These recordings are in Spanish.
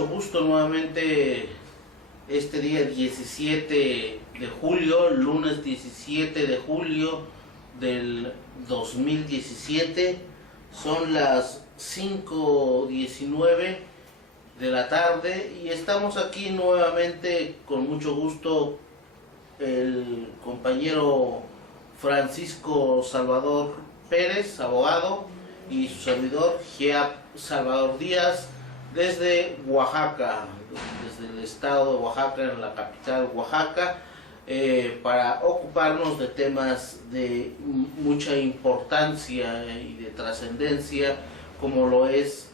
mucho gusto nuevamente este día 17 de julio, lunes 17 de julio del 2017. Son las 5:19 de la tarde y estamos aquí nuevamente con mucho gusto el compañero Francisco Salvador Pérez, abogado, y su servidor Giap Salvador Díaz, desde Oaxaca, desde el estado de Oaxaca, en la capital Oaxaca, para ocuparnos de temas de mucha importancia y de trascendencia, como lo es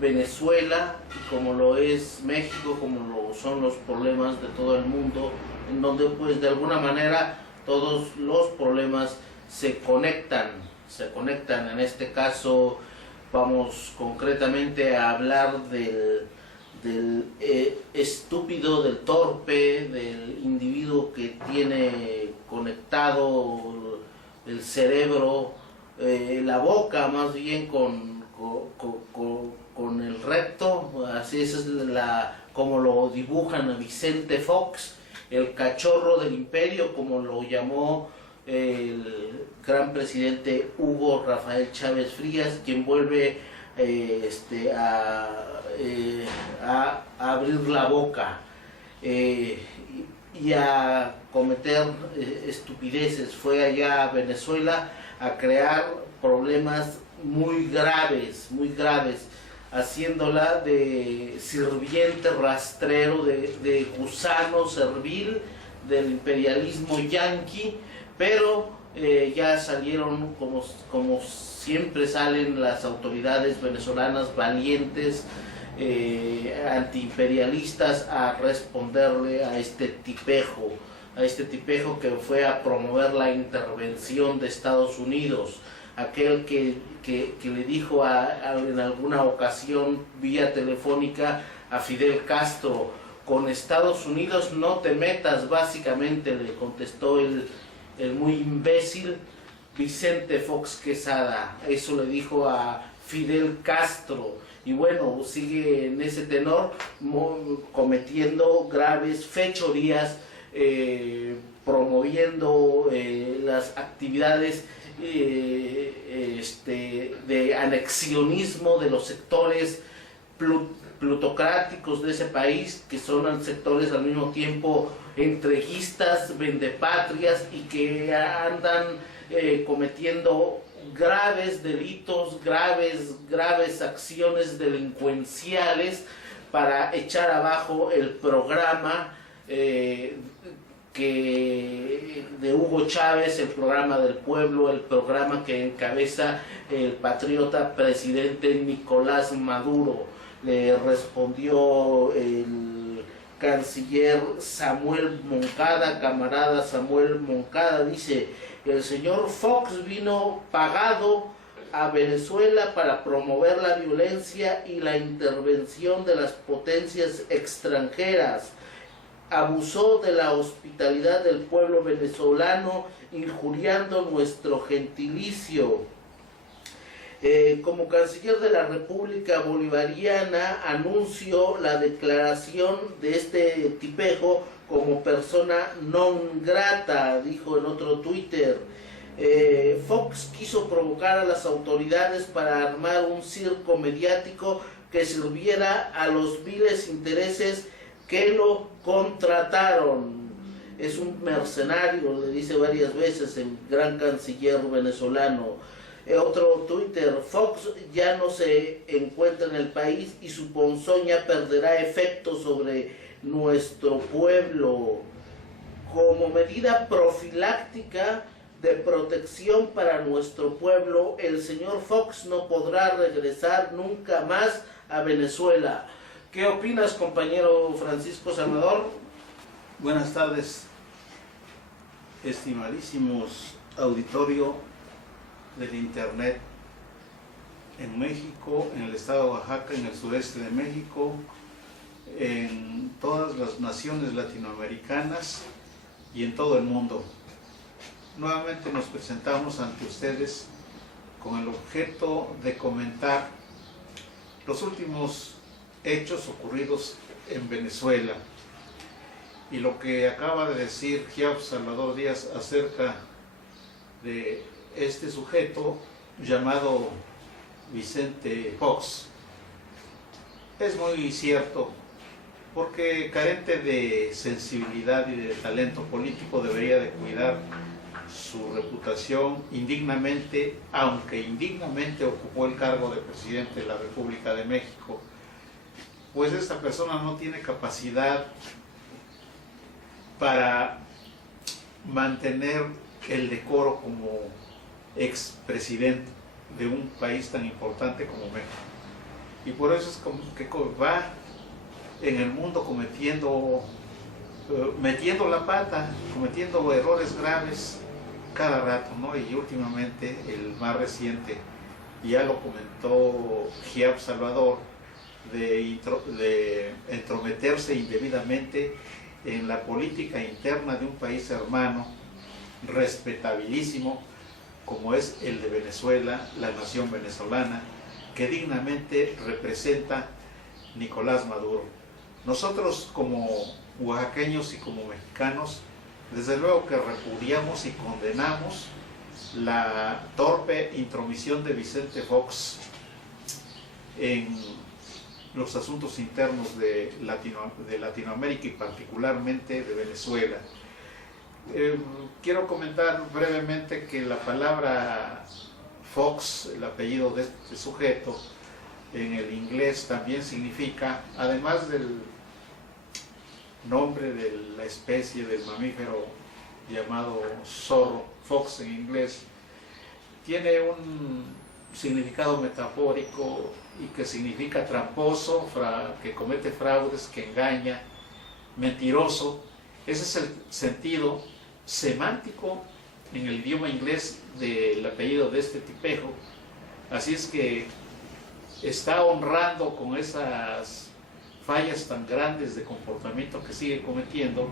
Venezuela, como lo es México, como lo son los problemas de todo el mundo, en donde pues de alguna manera todos los problemas se conectan. En este caso vamos concretamente a hablar del estúpido, del torpe, del individuo que tiene conectado el cerebro, la boca más bien con el recto. Así es como lo dibujan a Vicente Fox, el cachorro del imperio, como lo llamó el gran presidente Hugo Rafael Chávez Frías, quien vuelve a abrir la boca y a cometer estupideces. Fue allá a Venezuela a crear problemas muy graves, haciéndola de sirviente rastrero, de gusano servil del imperialismo yanqui. Pero ya salieron, como siempre salen las autoridades venezolanas valientes, antiimperialistas, a responderle a este tipejo que fue a promover la intervención de Estados Unidos, aquel que le dijo en alguna ocasión vía telefónica a Fidel Castro: con Estados Unidos no te metas. Básicamente le contestó el muy imbécil Vicente Fox Quesada. Eso le dijo a Fidel Castro. Y bueno, sigue en ese tenor, cometiendo graves fechorías, promoviendo las actividades de anexionismo de los sectores plutocráticos de ese país, que son sectores al mismo tiempo entreguistas, vendepatrias, y que andan cometiendo graves delitos, graves acciones delincuenciales para echar abajo el programa de Hugo Chávez, el programa del pueblo, el programa que encabeza el patriota presidente Nicolás Maduro. Le respondió el canciller Samuel Moncada, camarada Samuel Moncada, dice: el señor Fox vino pagado a Venezuela para promover la violencia y la intervención de las potencias extranjeras. Abusó de la hospitalidad del pueblo venezolano, injuriando nuestro gentilicio. Como canciller de la República Bolivariana, anunció la declaración de este tipejo como persona non grata, dijo en otro Twitter. Fox quiso provocar a las autoridades para armar un circo mediático que sirviera a los viles intereses que lo contrataron. Es un mercenario, le dice varias veces el gran canciller venezolano. Otro Twitter: Fox ya no se encuentra en el país y su ponzoña perderá efecto sobre nuestro pueblo. Como medida profiláctica de protección para nuestro pueblo, el señor Fox no podrá regresar nunca más a Venezuela. ¿Qué opinas, compañero Francisco Salvador? Buenas tardes, estimadísimos auditorio del Internet en México, en el estado de Oaxaca, en el sureste de México, en todas las naciones latinoamericanas y en todo el mundo. Nuevamente nos presentamos ante ustedes con el objeto de comentar los últimos hechos ocurridos en Venezuela. Y lo que acaba de decir Giap Salvador Díaz acerca de este sujeto llamado Vicente Fox es muy cierto, porque carente de sensibilidad y de talento político debería de cuidar su reputación indignamente, aunque indignamente ocupó el cargo de presidente de la República de México, pues esta persona no tiene capacidad para mantener el decoro como expresidente de un país tan importante como México. Y por eso es como que va en el mundo metiendo la pata, cometiendo errores graves cada rato, ¿no? Y últimamente el más reciente, ya lo comentó Giap Salvador, de entrometerse indebidamente en la política interna de un país hermano, respetabilísimo, como es el de Venezuela, la nación venezolana, que dignamente representa Nicolás Maduro. Nosotros como oaxaqueños y como mexicanos, desde luego que repudiamos y condenamos la torpe intromisión de Vicente Fox en los asuntos internos de Latinoamérica y particularmente de Venezuela. Quiero comentar brevemente que la palabra Fox, el apellido de este sujeto, en el inglés también significa, además del nombre de la especie del mamífero llamado zorro, fox en inglés, tiene un significado metafórico y que significa tramposo, que comete fraudes, que engaña, mentiroso. Ese es el sentido semántico en el idioma inglés del apellido de este tipejo. Así es que está honrando con esas fallas tan grandes de comportamiento que sigue cometiendo,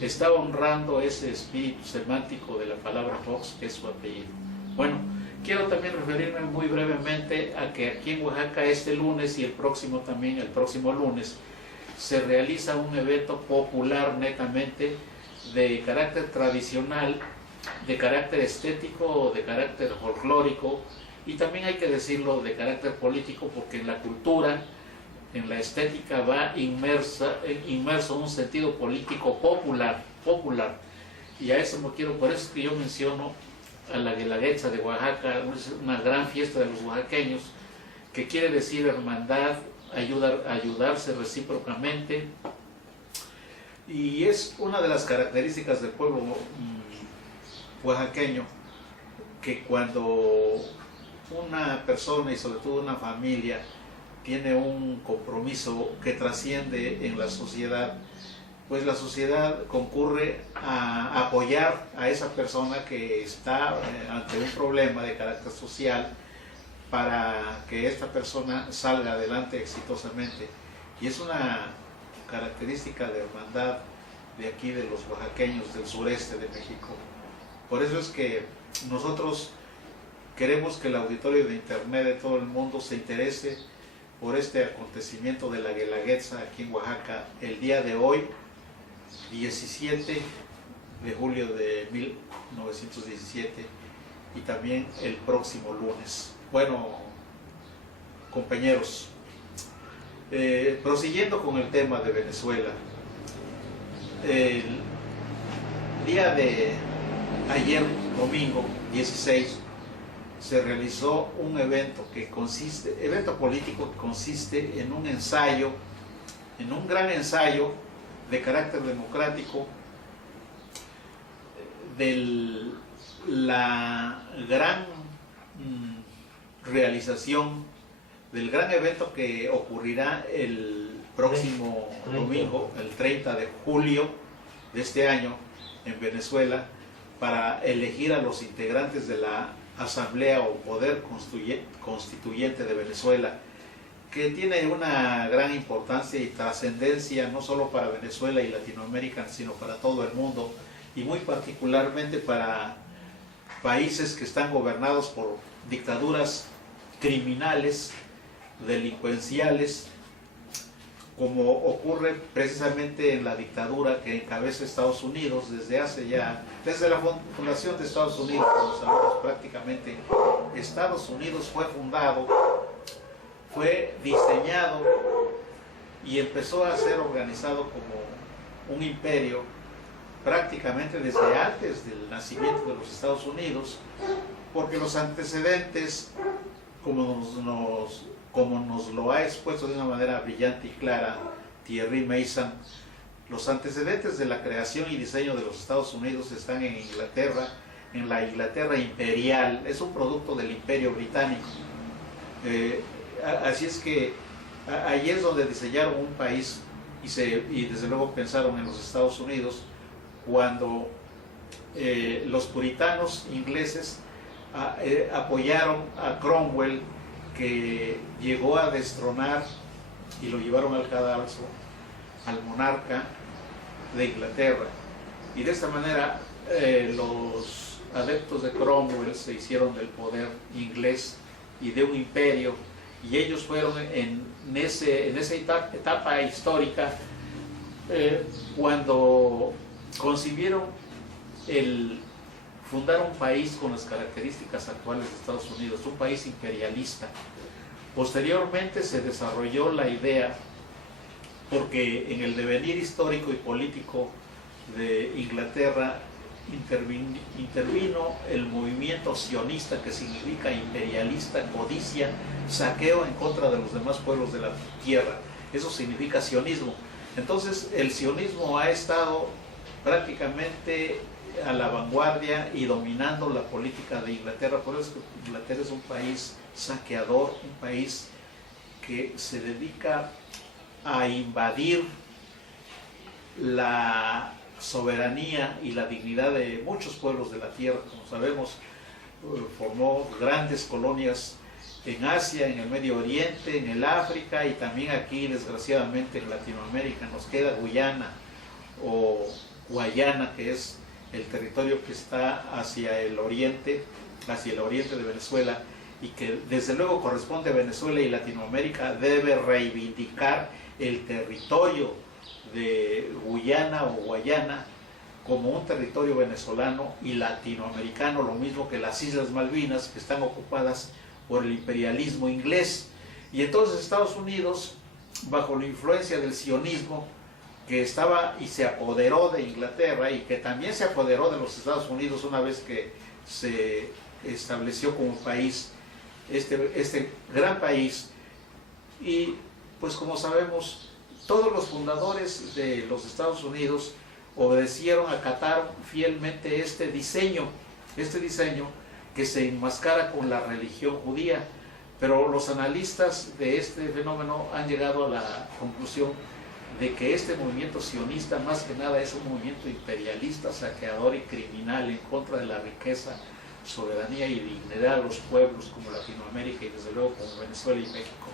está honrando ese espíritu semántico de la palabra Fox, que es su apellido. Bueno, quiero también referirme muy brevemente a que aquí en Oaxaca este lunes y el próximo lunes, se realiza un evento popular netamente de carácter tradicional, de carácter estético, de carácter folclórico, y también hay que decirlo de carácter político, porque en la cultura, en la estética va inmerso un sentido político popular, y a eso me quiero, por eso es que yo menciono a la Guelaguetza de Oaxaca, una gran fiesta de los oaxaqueños, que quiere decir hermandad, ayudarse recíprocamente, y es una de las características del pueblo oaxaqueño, que cuando una persona y sobre todo una familia tiene un compromiso que trasciende en la sociedad, pues la sociedad concurre a apoyar a esa persona que está ante un problema de carácter social, para que esta persona salga adelante exitosamente. Y es una característica de hermandad de aquí, de los oaxaqueños del sureste de México. Por eso es que nosotros queremos que el auditorio de internet de todo el mundo se interese por este acontecimiento de la Guelaguetza aquí en Oaxaca, el día de hoy, 17 de julio de 1917, y también el próximo lunes. Bueno, compañeros, prosiguiendo con el tema de Venezuela, el día de ayer, domingo 16, se realizó un evento político que consiste en un ensayo, en un gran ensayo de carácter democrático de la gran realización del gran evento que ocurrirá el próximo domingo, el 30 de julio de este año, en Venezuela, para elegir a los integrantes de la Asamblea o Poder Constituyente de Venezuela, que tiene una gran importancia y trascendencia no solo para Venezuela y Latinoamérica, sino para todo el mundo, y muy particularmente para países que están gobernados por dictaduras criminales, delincuenciales, como ocurre precisamente en la dictadura que encabeza Estados Unidos desde la fundación de Estados Unidos, como sabemos prácticamente, Estados Unidos fue fundado, fue diseñado y empezó a ser organizado como un imperio prácticamente desde antes del nacimiento de los Estados Unidos, porque los antecedentes, como nos lo ha expuesto de una manera brillante y clara Thierry Meyssan, los antecedentes de la creación y diseño de los Estados Unidos están en Inglaterra, en la Inglaterra imperial, es un producto del Imperio Británico. Así es que ahí es donde diseñaron un país y desde luego pensaron en los Estados Unidos cuando los puritanos ingleses apoyaron a Cromwell, que llegó a destronar y lo llevaron al cadalso al monarca de Inglaterra, y de esta manera los adeptos de Cromwell se hicieron del poder inglés y de un imperio, y ellos fueron en esa etapa histórica cuando concibieron el fundar un país con las características actuales de Estados Unidos, un país imperialista. Posteriormente se desarrolló la idea, porque en el devenir histórico y político de Inglaterra intervino el movimiento sionista, que significa imperialista, codicia, saqueo en contra de los demás pueblos de la tierra. Eso significa sionismo. Entonces el sionismo ha estado prácticamente a la vanguardia y dominando la política de Inglaterra. Por eso Inglaterra es un país saqueador, un país que se dedica a invadir la soberanía y la dignidad de muchos pueblos de la tierra. Como sabemos, formó grandes colonias en Asia, en el Medio Oriente, en el África, y también aquí, desgraciadamente, en Latinoamérica. Nos queda Guyana o Guayana, que es el territorio que está hacia el oriente de Venezuela, y que desde luego corresponde a Venezuela, y Latinoamérica debe reivindicar el territorio de Guyana o Guayana como un territorio venezolano y latinoamericano, lo mismo que las Islas Malvinas, que están ocupadas por el imperialismo inglés. Y entonces Estados Unidos, bajo la influencia del sionismo, que estaba y se apoderó de Inglaterra, y que también se apoderó de los Estados Unidos una vez que se estableció como país, este gran país. Y pues como sabemos, todos los fundadores de los Estados Unidos obedecieron, acataron fielmente este diseño que se enmascara con la religión judía. Pero los analistas de este fenómeno han llegado a la conclusión de que este movimiento sionista más que nada es un movimiento imperialista, saqueador y criminal en contra de la riqueza, soberanía y dignidad de los pueblos como Latinoamérica, y desde luego como Venezuela y México.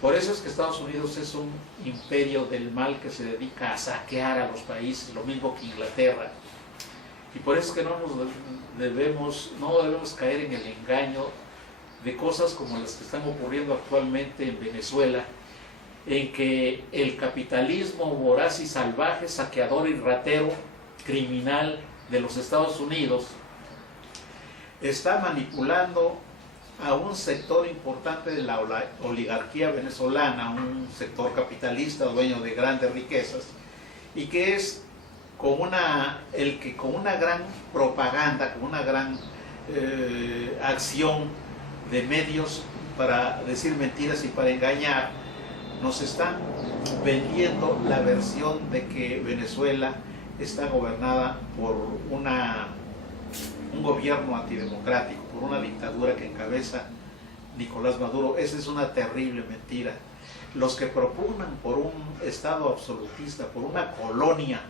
Por eso es que Estados Unidos es un imperio del mal que se dedica a saquear a los países, lo mismo que Inglaterra. Y por eso es que no debemos caer en el engaño de cosas como las que están ocurriendo actualmente en Venezuela, en que el capitalismo voraz y salvaje, saqueador y ratero, criminal de los Estados Unidos, está manipulando a un sector importante de la oligarquía venezolana, un sector capitalista dueño de grandes riquezas, y que es con una gran propaganda, con una gran acción de medios para decir mentiras y para engañar, nos están vendiendo la versión de que Venezuela está gobernada por un gobierno antidemocrático, por una dictadura que encabeza Nicolás Maduro. Esa es una terrible mentira. Los que propugnan por un Estado absolutista, por una colonia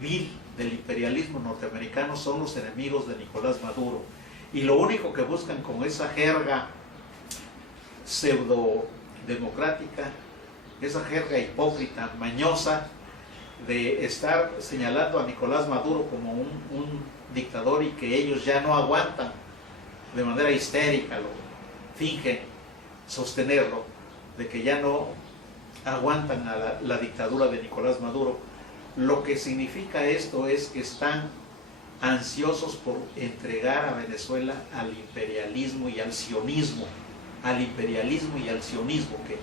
vil del imperialismo norteamericano, son los enemigos de Nicolás Maduro. Y lo único que buscan con esa jerga pseudo democrática, esa jerga hipócrita, mañosa, de estar señalando a Nicolás Maduro como un dictador, y que ellos ya no aguantan, de manera histérica lo fingen sostenerlo, de que ya no aguantan a la dictadura de Nicolás Maduro. Lo que significa esto es que están ansiosos por entregar a Venezuela al imperialismo y al sionismo, que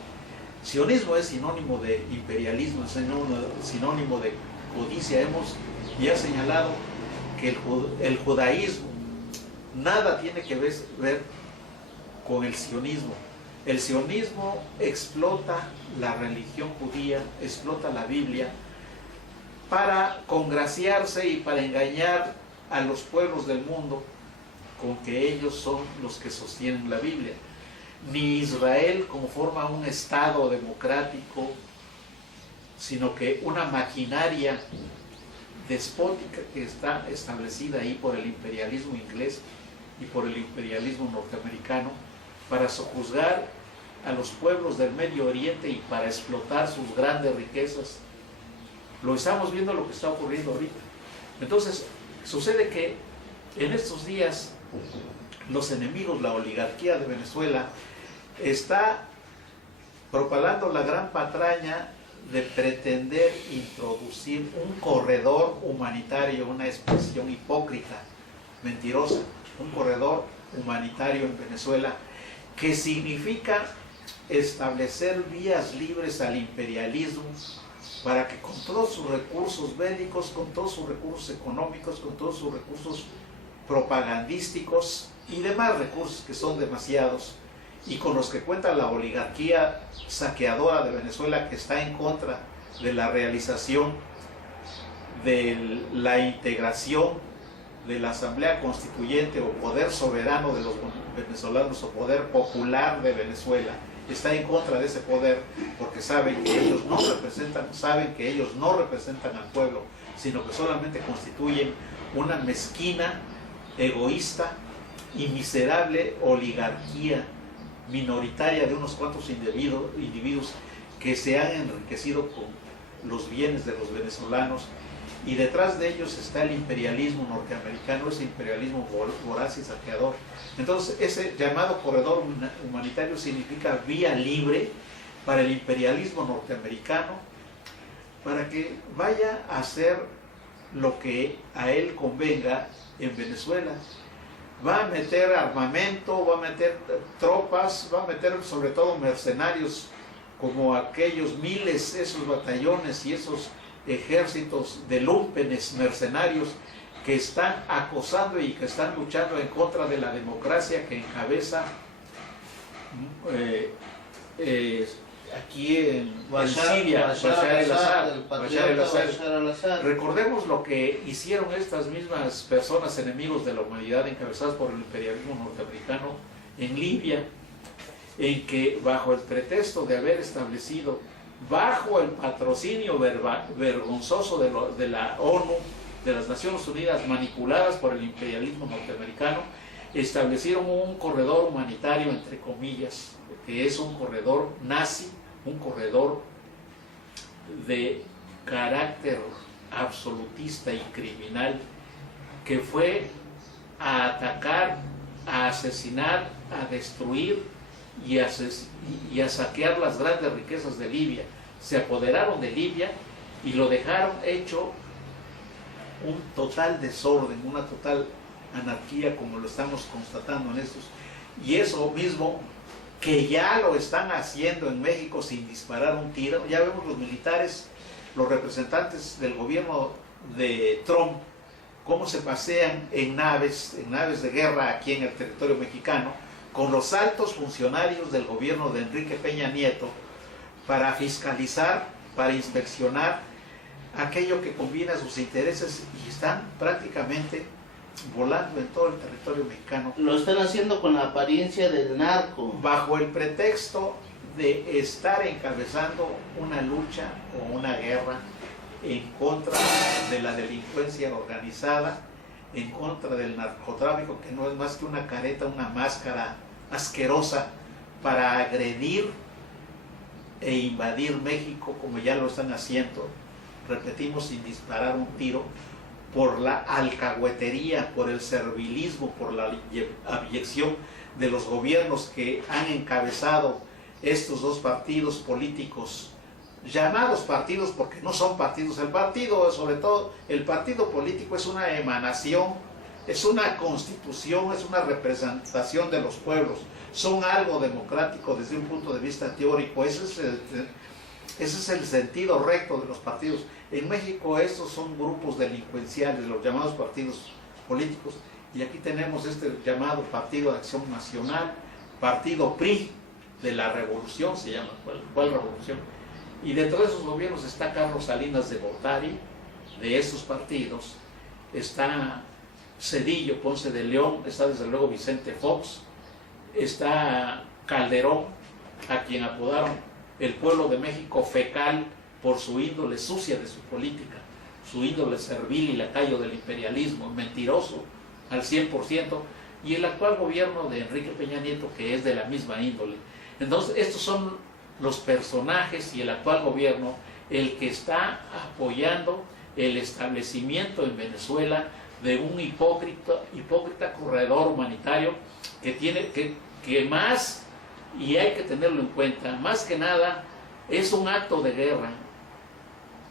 sionismo es sinónimo de imperialismo, es sinónimo de codicia. Hemos ya señalado que el judaísmo nada tiene que ver con el sionismo. El sionismo explota la religión judía, explota la Biblia para congraciarse y para engañar a los pueblos del mundo con que ellos son los que sostienen la Biblia. Ni Israel como forma un Estado democrático, sino que una maquinaria despótica que está establecida ahí por el imperialismo inglés y por el imperialismo norteamericano para sojuzgar a los pueblos del Medio Oriente y para explotar sus grandes riquezas. Lo estamos viendo lo que está ocurriendo ahorita. Entonces, sucede que en estos días los enemigos, la oligarquía de Venezuela, está propalando la gran patraña de pretender introducir un corredor humanitario, una expresión hipócrita, mentirosa, un corredor humanitario en Venezuela, que significa establecer vías libres al imperialismo para que con todos sus recursos bélicos, con todos sus recursos económicos, con todos sus recursos propagandísticos y demás recursos que son demasiados, y con los que cuenta la oligarquía saqueadora de Venezuela, que está en contra de la realización de la integración de la Asamblea Constituyente o poder soberano de los venezolanos o poder popular de Venezuela. Está en contra de ese poder porque saben que ellos no representan al pueblo, sino que solamente constituyen una mezquina, egoísta y miserable oligarquía minoritaria de unos cuantos individuos que se han enriquecido con los bienes de los venezolanos, y detrás de ellos está el imperialismo norteamericano, ese imperialismo voraz y saqueador. Entonces, ese llamado corredor humanitario significa vía libre para el imperialismo norteamericano, para que vaya a hacer lo que a él convenga en Venezuela. Va a meter armamento, va a meter tropas, va a meter sobre todo mercenarios, como aquellos miles, esos batallones y esos ejércitos de lúmpenes mercenarios que están acosando y que están luchando en contra de la democracia que encabeza aquí en Siria, Bashar al-Assad. Recordemos lo que hicieron estas mismas personas enemigos de la humanidad encabezadas por el imperialismo norteamericano en Libia, en que bajo el pretexto de haber establecido, bajo el patrocinio vergonzoso de la ONU, de las Naciones Unidas, manipuladas por el imperialismo norteamericano, establecieron un corredor humanitario, entre comillas, que es un corredor nazi, un corredor de carácter absolutista y criminal, que fue a atacar, a asesinar, a destruir y a saquear las grandes riquezas de Libia. Se apoderaron de Libia y lo dejaron hecho un total desorden, una total anarquía, como lo estamos constatando en estos. Y eso mismo, que ya lo están haciendo en México sin disparar un tiro. Ya vemos los militares, los representantes del gobierno de Trump, cómo se pasean en naves de guerra aquí en el territorio mexicano, con los altos funcionarios del gobierno de Enrique Peña Nieto, para fiscalizar, para inspeccionar aquello que conviene a sus intereses, y están prácticamente volando en todo el territorio mexicano. Lo están haciendo con la apariencia del narco, bajo el pretexto de estar encabezando una lucha o una guerra en contra de la delincuencia organizada, en contra del narcotráfico, que no es más que una careta, una máscara asquerosa para agredir e invadir México, como ya lo están haciendo, repetimos, sin disparar un tiro, por la alcahuetería, por el servilismo, por la abyección de los gobiernos que han encabezado estos dos partidos políticos llamados partidos, porque no son partidos. El partido, sobre todo el partido político, es una emanación, es una constitución, es una representación de los pueblos, son algo democrático desde un punto de vista teórico. Ese es el sentido recto de los partidos. En México estos son grupos delincuenciales, los llamados partidos políticos, y aquí tenemos este llamado Partido de Acción Nacional, Partido PRI de la Revolución, se llama. ¿Cuál revolución? Y dentro de esos gobiernos está Carlos Salinas de Gortari, de esos partidos, está Zedillo Ponce de León, está desde luego Vicente Fox, está Calderón, a quien apodaron el pueblo de México fecal por su índole sucia de su política, su índole servil y lacayo del imperialismo, mentiroso al 100%, y el actual gobierno de Enrique Peña Nieto, que es de la misma índole. Entonces, estos son los personajes y el actual gobierno el que está apoyando el establecimiento en Venezuela de un hipócrita corredor humanitario que más, y hay que tenerlo en cuenta, más que nada es un acto de guerra.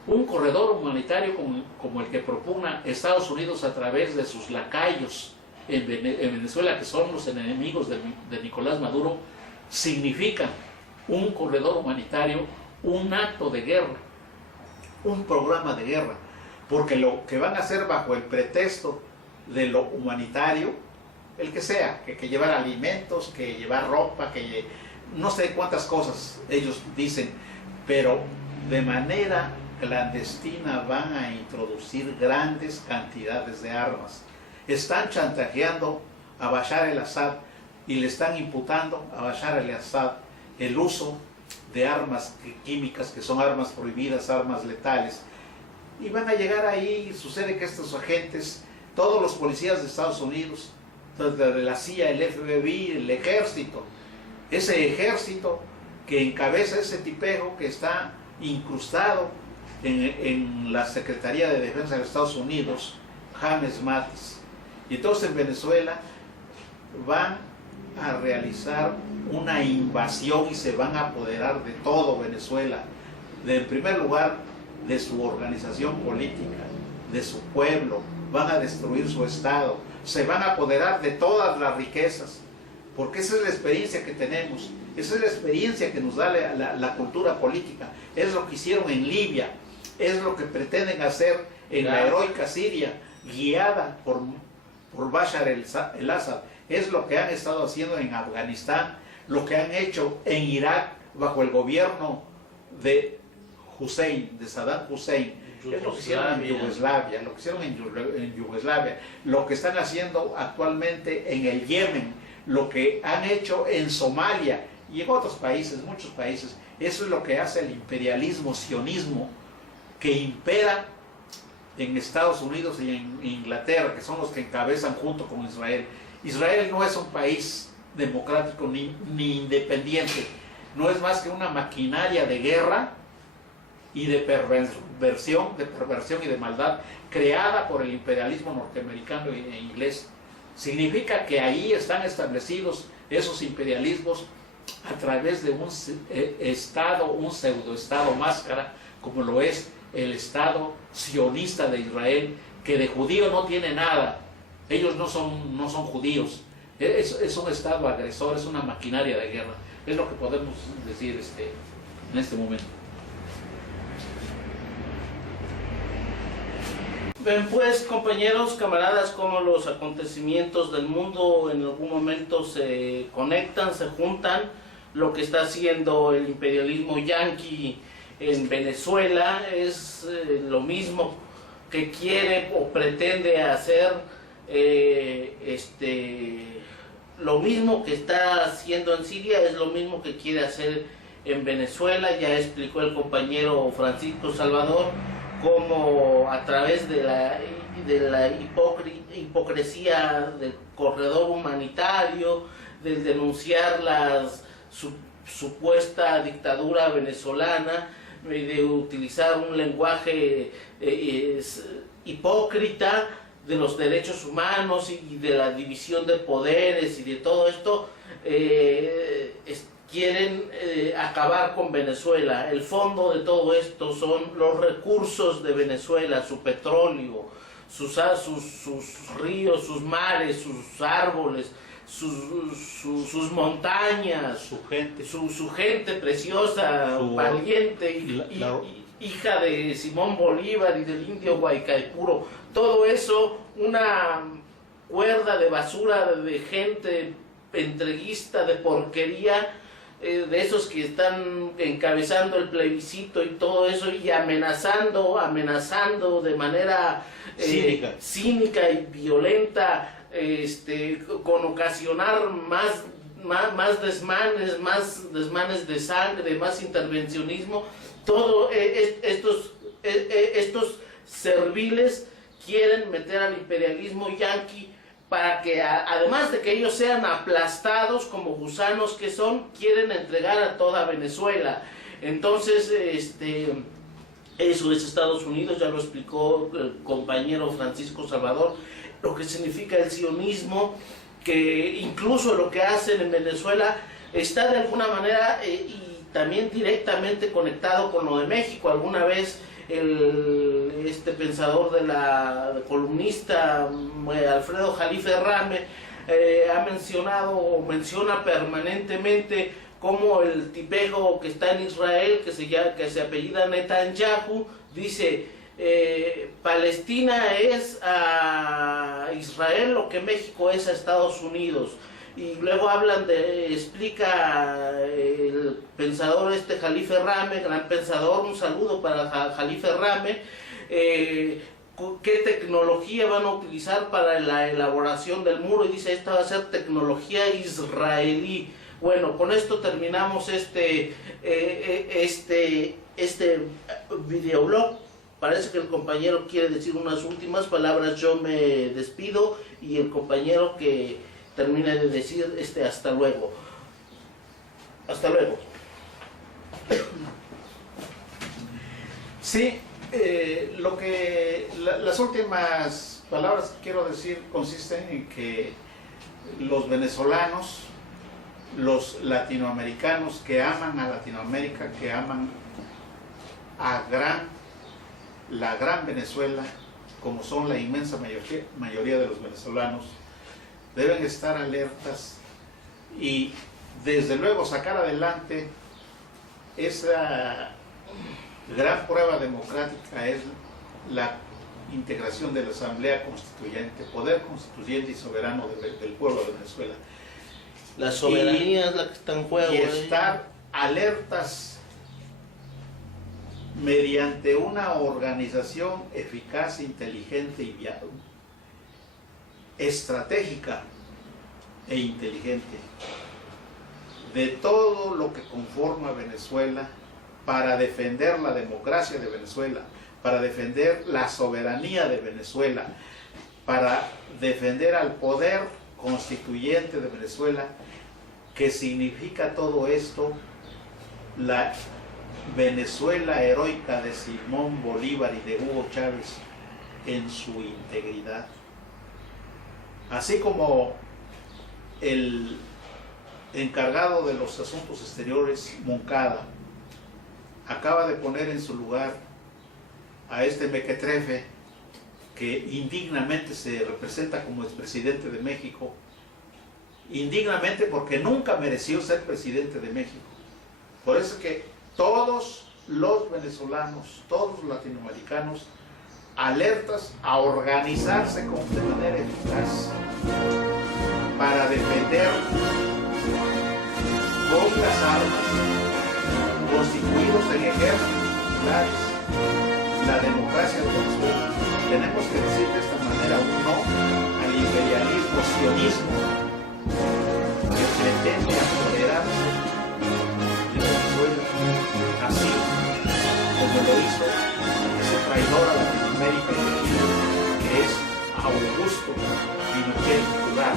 Un corredor humanitario como el que propugna Estados Unidos a través de sus lacayos en Venezuela, que son los enemigos de Nicolás Maduro, significa un corredor humanitario, un acto de guerra, un programa de guerra, porque lo que van a hacer bajo el pretexto de lo humanitario, el que sea, que llevar alimentos, que llevar ropa, que no sé cuántas cosas ellos dicen, pero de manera clandestina van a introducir grandes cantidades de armas. Están chantajeando a Bashar el-Assad y le están imputando a Bashar el-Assad el uso de armas químicas, que son armas prohibidas, armas letales. Y van a llegar ahí, sucede que estos agentes, todos los policías de Estados Unidos, de la CIA, el FBI, el ejército, ese ejército que encabeza ese tipejo que está incrustado en la Secretaría de Defensa de Estados Unidos, James Mattis. Y entonces en Venezuela van a realizar una invasión y se van a apoderar de todo Venezuela, en primer lugar de su organización política, de su pueblo, van a destruir su estado, se van a apoderar de todas las riquezas, porque esa es la experiencia que tenemos, esa es la experiencia que nos da la cultura política, es lo que hicieron en Libia, es lo que pretenden hacer en la heroica Siria, guiada por Bashar el-Assad, es lo que han estado haciendo en Afganistán, lo que han hecho en Irak bajo el gobierno de Hussein, de Saddam Hussein, es lo que hicieron en Yugoslavia, lo que hicieron en Yugoslavia, lo que están haciendo actualmente en el Yemen, lo que han hecho en Somalia y en otros países, muchos países. Eso es lo que hace el imperialismo sionismo que impera en Estados Unidos y en Inglaterra, que son los que encabezan junto con Israel. Israel no es un país democrático ni independiente, no es más que una maquinaria de guerra y de perversión y de maldad creada por el imperialismo norteamericano e inglés. Significa que ahí están establecidos esos imperialismos a través de un estado, un pseudoestado máscara, como lo es el Estado sionista de Israel, que de judío no tiene nada. Ellos no son judíos, es un Estado agresor, es una maquinaria de guerra. Es lo que podemos decir en este momento. Ven pues, compañeros, camaradas, como los acontecimientos del mundo en algún momento se conectan, se juntan. Lo que está haciendo el imperialismo yanqui en Venezuela es lo mismo que quiere o pretende hacer, lo mismo que está haciendo en Siria es lo mismo que quiere hacer en Venezuela. Ya explicó el compañero Francisco Salvador cómo a través de la hipocresía del corredor humanitario, del denunciar la supuesta dictadura venezolana, de utilizar un lenguaje hipócrita de los derechos humanos y de la división de poderes y de todo esto, quieren acabar con Venezuela. El fondo de todo esto son los recursos de Venezuela, su petróleo, sus ríos, sus mares, sus árboles, sus montañas, su gente preciosa, valiente, hija de Simón Bolívar y del indio Guaycaipuro. Todo eso, una cuerda de basura de gente entreguista, de porquería, de esos que están encabezando el plebiscito y todo eso, y amenazando de manera cínica y violenta, con ocasionar más desmanes de sangre, más intervencionismo. Todo estos serviles quieren meter al imperialismo yanqui para que, además de que ellos sean aplastados como gusanos que son, quieren entregar a toda Venezuela. Entonces, eso es Estados Unidos, ya lo explicó el compañero Francisco Salvador, lo que significa el sionismo, que incluso lo que hacen en Venezuela está de alguna manera y también directamente conectado con lo de México. Alguna vez este pensador columnista Alfredo Jalife Rame menciona permanentemente como el tipejo que está en Israel, que se apellida Netanyahu, dice: Palestina es a Israel lo que México es a Estados Unidos. Y luego explica el pensador Jalife Rame, gran pensador, un saludo para Jalife Rame, qué tecnología van a utilizar para la elaboración del muro, y dice: esta va a ser tecnología israelí. Bueno, con esto terminamos este videoblog. Parece que el compañero quiere decir unas últimas palabras. Yo me despido y el compañero que termine de decir hasta luego. Hasta luego. Sí, las últimas palabras que quiero decir consisten en que los venezolanos, los latinoamericanos que aman a Latinoamérica, que aman a la gran Venezuela, como son la inmensa mayoría de los venezolanos, deben estar alertas y desde luego sacar adelante esa gran prueba democrática, es la integración de la Asamblea Constituyente, poder constituyente y soberano del pueblo de Venezuela. La soberanía es la que está en juego. Y estar alertas mediante una organización eficaz, inteligente y estratégica e inteligente de todo lo que conforma Venezuela, para defender la democracia de Venezuela, para defender la soberanía de Venezuela, para defender al poder constituyente de Venezuela, que significa todo esto la Venezuela heroica de Simón Bolívar y de Hugo Chávez en su integridad. Así como el encargado de los asuntos exteriores, Moncada, acaba de poner en su lugar a este Mequetrefe, que indignamente se representa como expresidente de México, indignamente porque nunca mereció ser presidente de México. Por eso es que todos los venezolanos, todos los latinoamericanos, alertas a organizarse de manera eficaz para defender con las armas, constituidos en ejércitos populares, la democracia de Venezuela. Tenemos que decir de esta manera un no al imperialismo sionismo que pretende apoderarse de Venezuela, así como lo hizo ese traidor a Latinoamérica y Chile, que es Augusto Pinochet Urán.